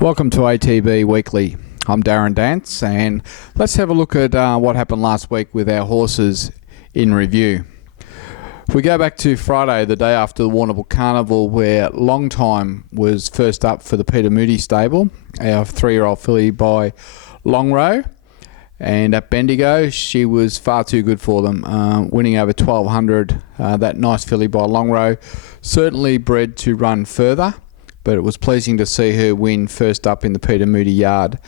Welcome to ATB Weekly. I'm Darren Dance, and let's have a look at what happened last week with our horses in review. We go back to Friday, the day after the Warrnambool Carnival, where Long Time was first up for the Peter Moody stable, our 3-year-old filly by Longrow. And at Bendigo, she was far too good for them, winning over 1,200. That nice filly by Longrow, certainly bred to run further, but it was pleasing to see her win first up in the Peter Moody yard.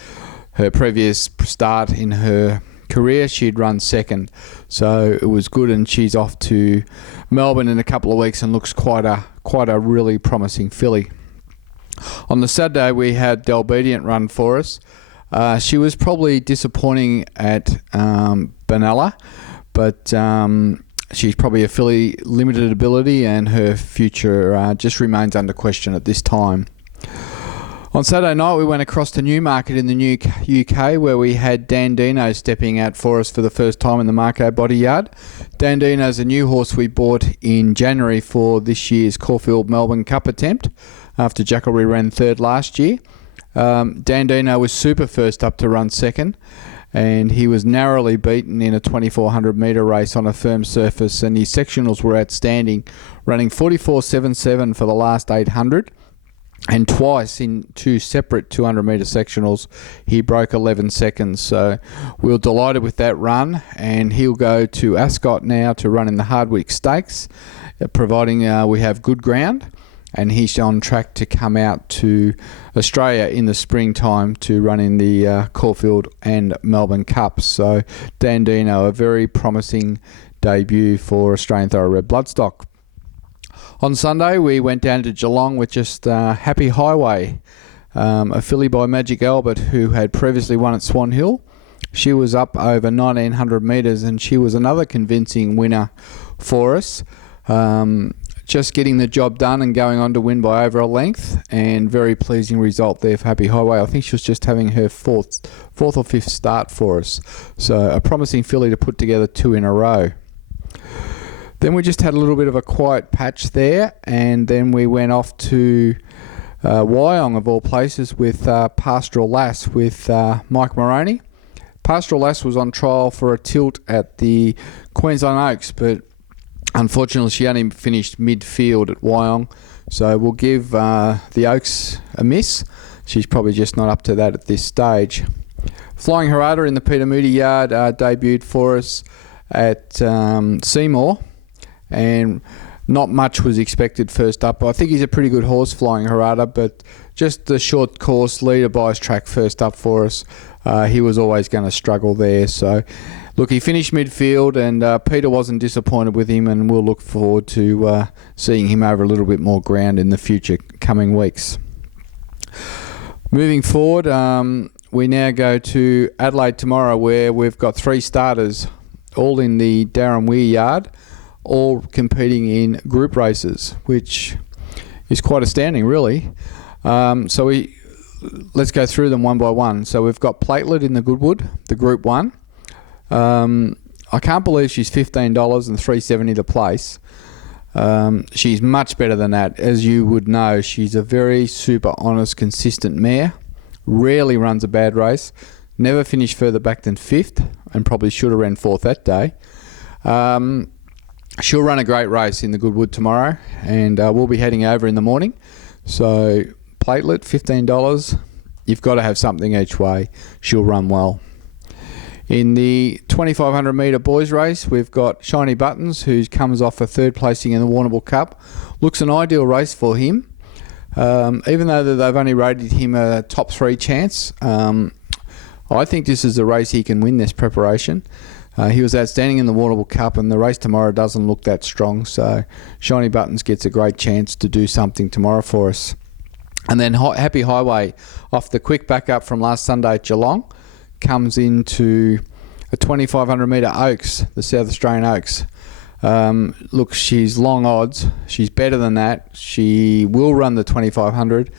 Her previous start in her career, she'd run second, so it was good, and she's off to Melbourne in a couple of weeks and looks quite a really promising filly. On the Saturday, we had Delbedient run for us. She was probably disappointing at Benalla, but she's probably a filly limited ability, and her future just remains under question at this time. On Saturday night, we went across to Newmarket in the new UK, where we had Dandino stepping out for us for the first time in the Marco Body Yard. Dandino's a new horse we bought in January for this year's Caulfield Melbourne Cup attempt, after Jackalry ran third last year. Dandino was super first up to run second, and he was narrowly beaten in a 2,400 metre race on a firm surface, and his sectionals were outstanding, running 44.77 for the last 800, and twice in two separate 200 metre sectionals he broke 11 seconds. So we were delighted with that run, and he'll go to Ascot now to run in the Hardwick Stakes, providing we have good ground. And he's on track to come out to Australia in the springtime to run in the Caulfield and Melbourne Cups. So Dandino, a very promising debut for Australian Thoroughbred Bloodstock. On Sunday, we went down to Geelong with just Happy Highway, a filly by Magic Albert who had previously won at Swan Hill. She was up over 1,900 metres, and she was another convincing winner for us. Just getting the job done and going on to win by over a length, and very pleasing result there for Happy Highway. I think she was just having her fourth or fifth start for us. So a promising filly to put together two in a row. Then we just had a little bit of a quiet patch there, and then we went off to Wyong of all places with Pastoral Lass with Mike Moroney. Pastoral Lass was on trial for a tilt at the Queensland Oaks, but unfortunately, she only finished midfield at Wyong, so we'll give the Oaks a miss. She's probably just not up to that at this stage. Flying Harada in the Peter Moody yard debuted for us at Seymour, and not much was expected first up. I think he's a pretty good horse, Flying Harada, but just the short course leader buys track first up for us. He was always going to struggle there, so look, he finished midfield, and Peter wasn't disappointed with him, and we'll look forward to seeing him over a little bit more ground in the future coming weeks. Moving forward, we now go to Adelaide tomorrow, where we've got three starters, all in the Darren Weir yard, all competing in group races, which is quite astounding, really. Let's go through them one by one. So we've got Platelet in the Goodwood, the Group 1. I can't believe she's $15 and $3.70 to place. She's much better than that. As you would know, she's a very super honest, consistent mare. Rarely runs a bad race. Never finished further back than 5th, and probably should have ran 4th that day. She'll run a great race in the Goodwood tomorrow, and we'll be heading over in the morning. So Platelet, $15. You've got to have something each way. She'll run well. In the 2,500 metre boys race, we've got Shiny Buttons, who comes off a third placing in the Warrnambool Cup. Looks an ideal race for him. Even though they've only rated him a top 3 chance, I think this is a race he can win this preparation. He was outstanding in the Warrnambool Cup, and the race tomorrow doesn't look that strong, so Shiny Buttons gets a great chance to do something tomorrow for us. And then Happy Highway, off the quick backup from last Sunday at Geelong, comes into a 2,500 metre Oaks, the South Australian Oaks. Look, she's long odds. She's better than that. She will run the 2,500.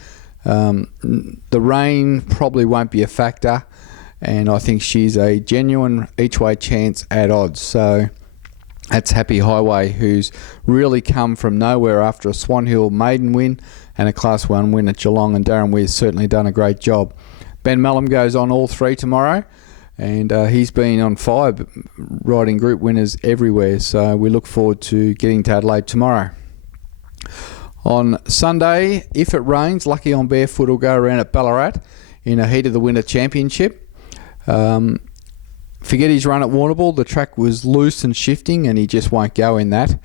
The rain probably won't be a factor, and I think she's a genuine each-way chance at odds. So that's Happy Highway, who's really come from nowhere after a Swan Hill maiden win, and a Class 1 win at Geelong, and Darren Weir's certainly done a great job. Ben Mellum goes on all 3 tomorrow, and he's been on fire, riding group winners everywhere, so we look forward to getting to Adelaide tomorrow. On Sunday, if it rains, Lucky on Barefoot will go around at Ballarat in a heat of the winter championship. Forget his run at Warrnambool. The track was loose and shifting, and he just won't go in that.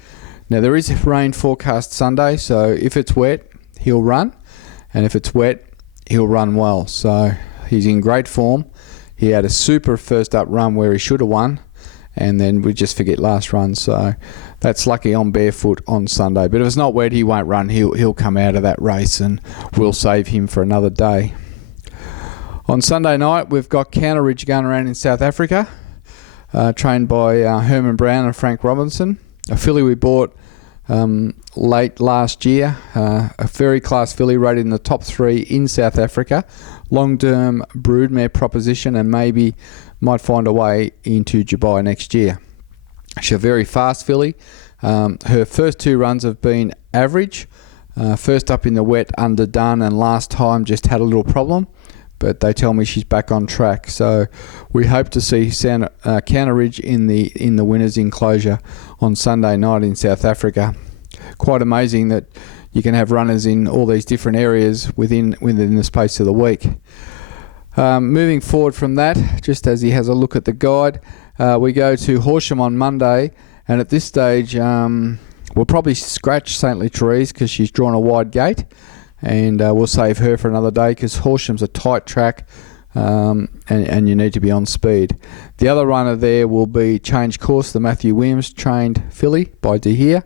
Now, there is rain forecast Sunday, so if it's wet, he'll run, and if it's wet, he'll run well. So he's in great form. He had a super first up run where he should have won, and then we just forget last run. So that's Lucky on Barefoot on Sunday. But if it's not wet, he won't run. He'll come out of that race, and we'll save him for another day. On Sunday night, we've got Counter Ridge going around in South Africa, trained by Herman Brown and Frank Robinson. A filly we bought late last year, a very class filly rated in the top 3 in South Africa, long-term broodmare proposition, and maybe might find a way into Dubai next year. She's a very fast filly. Her first 2 runs have been average. First up in the wet, underdone, and last time just had a little problem, but they tell me she's back on track. So we hope to see Counter Ridge in the winners' enclosure on Sunday night in South Africa. Quite amazing that you can have runners in all these different areas within the space of the week. Moving forward from that, just as he has a look at the guide, we go to Horsham on Monday, and at this stage we'll probably scratch St. Therese because she's drawn a wide gate, and we'll save her for another day because Horsham's a tight track, and you need to be on speed. The other runner there will be Change Course, the Matthew Williams trained filly by De Gea.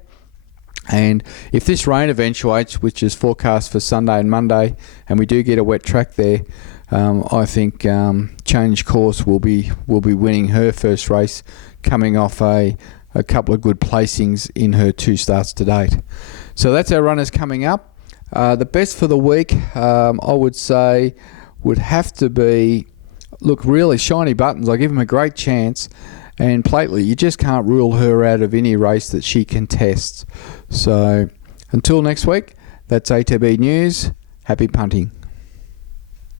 And if this rain eventuates, which is forecast for Sunday and Monday, and we do get a wet track there, I think Change Course will be winning her first race, coming off a couple of good placings in her 2 starts to date. So that's our runners coming up. The best for the week, I would say, would have to be, look, really Shiny Buttons. I give him a great chance. And Plately, you just can't rule her out of any race that she contests. So until next week, that's ATB News. Happy punting.